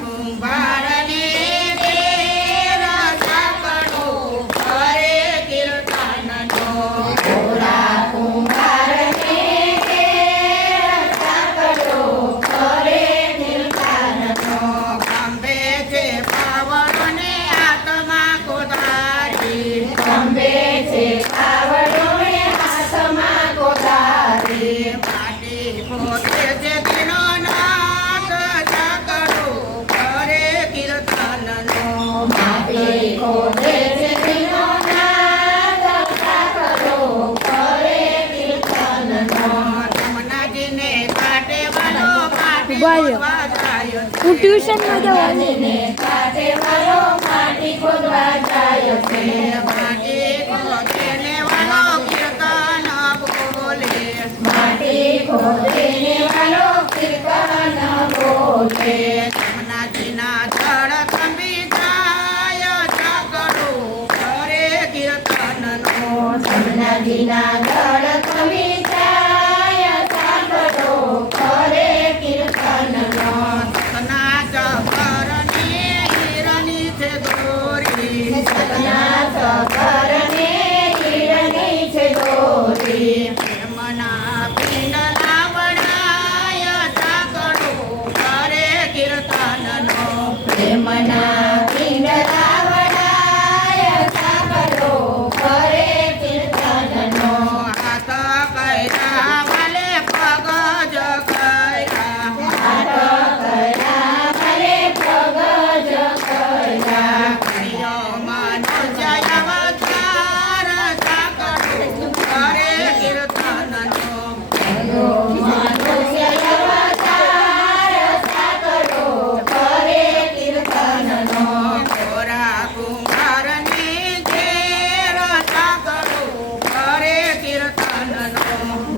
કુંભારને ઘેર સાંકળો કરે કીર્તનનો. ગોરા કુંભારને ઘેર સાંકળો કરે કીર્તનનો. ખંભે છે પાવડોને હાથમાં કોદાળી. ખંભે છે પાવડોને હાથમાં કોદાળી. માટી પોતે છે તેનો નાથ સાંકળો કરે કીર્તનનો. માટી ખોદે છે તેનો નાદ સાંકળો કરે કીર્તનનો. જમનાજીને કાંઠે વાળો માટી ઉભા રહ્યો. ખોદવા જાય છે. હું ટ્યુશનમાં જવાનું. જમનાજીને કાંઠે વાળો માટી ખોદવા જાય છે. માટી ખોદીને વાળો કીર્તન બોલે. માટી ખોદીને વાળો કીર્તન બોલે. જમનાજીના જળ થંભી જાય સાંકળો કરે કીર્તનનો. જમનાજીના જળ થમી જાય સાંકળો કરે કીર્તનનો. સતના ચકરને હીરની છે દોરી. સતના સકરને હીરની છે દોરી. પ્રેમના પિંડલા વણાય સાંકળો કરે કીર્તનનો. પ્રેમના પિંડલા વડાય સાંકળો કરે કીર્તનનો. હાથ કર્યા વાલે પગ જ કર્યા. હાથ કર્યા ભલે પગ જ કર્યા. પ્રિય મનુષ્ય અવતાર સાંકળો કરે કીર્તનનો. મનુષ્ય અવતાર સાંકળો કરે કીર્તનનો. ગોરા કુંભારને ઘેર સાંકળો કરે કીર્તનનો.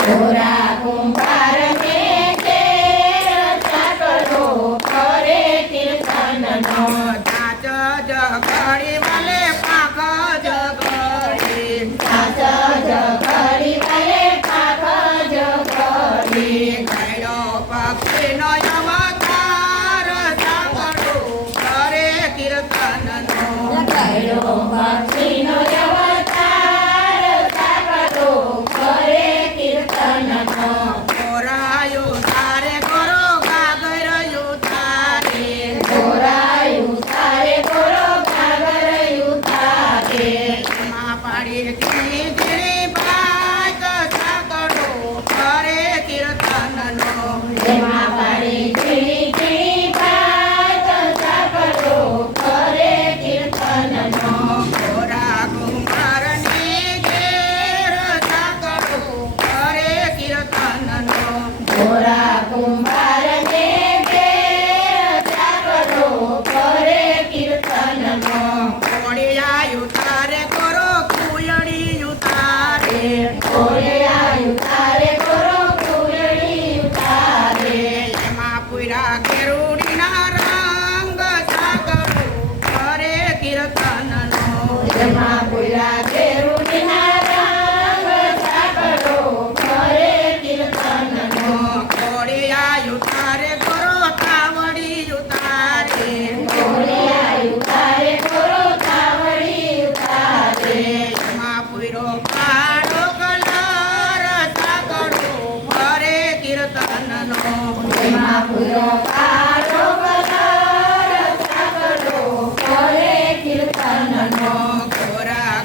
ગોરા કુંભારને ઘેર સાંકળો કરે કીર્તનનો. જાચ જગડી વાલે પાખ જગડી. સાચ જગડી ભલે પાખ જગડી. ગયો પક્ષીનો અવતાર સાંકળો કરે કીર્તનનો. ગયો પક્ષીનો અવતાર સાંકળો કરે કીર્તનનો. ગોરાયું તારે ગોરો ગાગરયું તારે. ગોરાયું તારે ગોરો ઘાઘરયું તારે. એમાં પાડી ઘીણી ઘીણી ભાત સાંકળો કરે કીર્તનનો. તેમાં પાડી ઘીણી ઘીણી ભાત સાંકળો કરે કીર્તનનો. ગોરા કુંભારને ઘેર સાંકળો કરે કીર્તનનો. ગોરા કુંભારને ઘેર સાંકળો કરે કીર્તનનો. કોળિયાયું તારે ગોરો કુયડિયું તારે. કોળિયાયું તારે ગોરો કુયડિયું તારે. એમાં પૂરા કેરુડીના રંગ સાંકળો કરે કીર્તનનો. તેમાં પૂરા ઘેરુડીના રંગ સાંકળો કરે કીર્તનનો. કોળિયાયું તારે ગોરો તાવડિયું તારે. કોળિયાયું તારે ગોરો તાવડિયું તારે. એમાં પૂરો કાળો કલર સાંકળો કરે કીર્તનનો. તેમાં પૂરો કાળો કલર સાંકળો કરે કીર્તનનો. ગોરા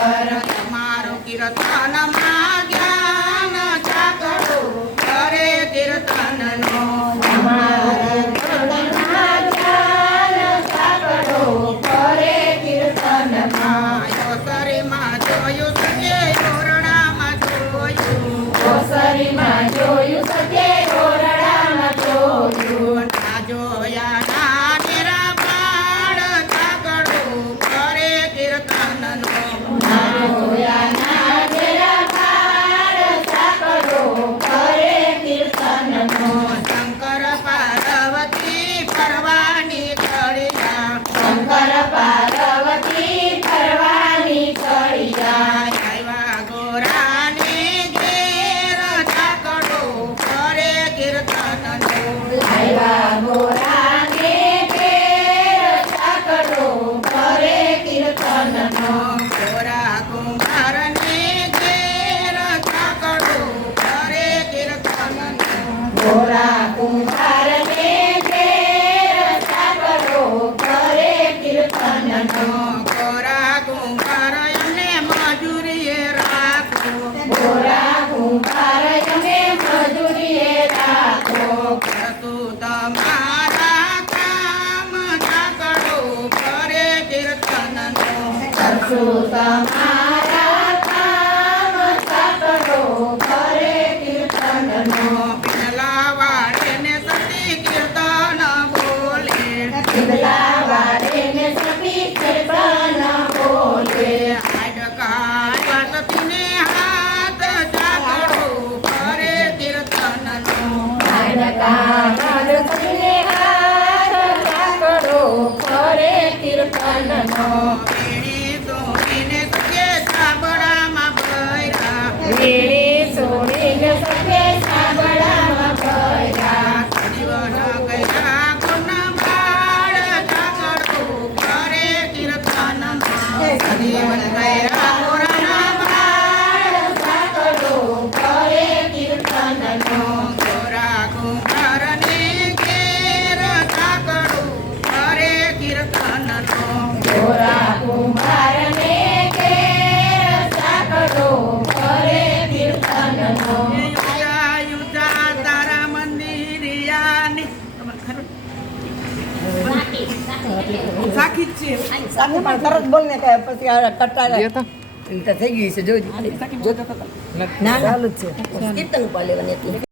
પર તમારું કીર્તનમાં જ્ઞાન જાગડું કરે કીર્તનનો તમારા કીર્તનમાં જ્ઞાન સાંકળો કરે કીર્તનમાં ઓસરીમાં જોયું સજે ઓરડામાં જોયું ઓસરીમાં જોયું સજે ઓરડામાં જોયું ના જોયા ના તેરા બાળ જાગડું કરે કીર્તનનો જોયાના જેરા બાળ સાંકળો કરે કીર્તનનો શંકર પાર્વતી પરવાની કળિયા શંકર પાર્વતી ફરવાની કળિયા આવ્યા ગોરાને ઘેર જાગડું કરે કીર્તનનો આવ્યા ગોરાને ઘેર સાંકળો કરે કીર્તનનો ગોરા કુંભારને ઘેર જાગડું કરે કીર્તનનો ગોરા કુંભારને ઘેર સાંકળો કરે કીર્તનનો ગોરા કુંભાર એમને મજૂરીએ રાખો ગોરા કુંભાર અમે મજૂરીએ રાખો કરતું તમારા કામ જાગડું કરે કીર્તનનો કરશું તમારા કામ સાંકળો કરે કીર્તનનો પેલા વાળેને સતી કીર્તન બોલે પીપલા વાળેને સતી કીર્તન બોલે હાડકા સતીને હાથ જાગડું કરે કીર્તનનો હાડકા નરસતીને હાથ સાંકળો કરે કીર્તનનો વેણી સોનીને સજે સાબડામાં ભર્યા વેળી સોડીને સજે સાંભળામાં ભર્યા જીવન ગયા ગુણ બાળ જાગડું કરે કીર્તનનો જીવન ગયા પુરાણા બાળ સાંકળો કરે કીર્તનનો ગોરા કુંભારને ઘેર જાગડું કરે કીર્તનનો ગોરા કુંભારને ઘેર સાંકળો કરે કીર્તનનો યુજા યુજા તારા મંદિરિયાની સાખી જ છે સામે પણ તરત બોલ ને કે પછી આ કટાડે એમ તો થઈ ગયું છે જોજો ના ચાલુ જ છે કીર્તન ઉપર લેવાની હતી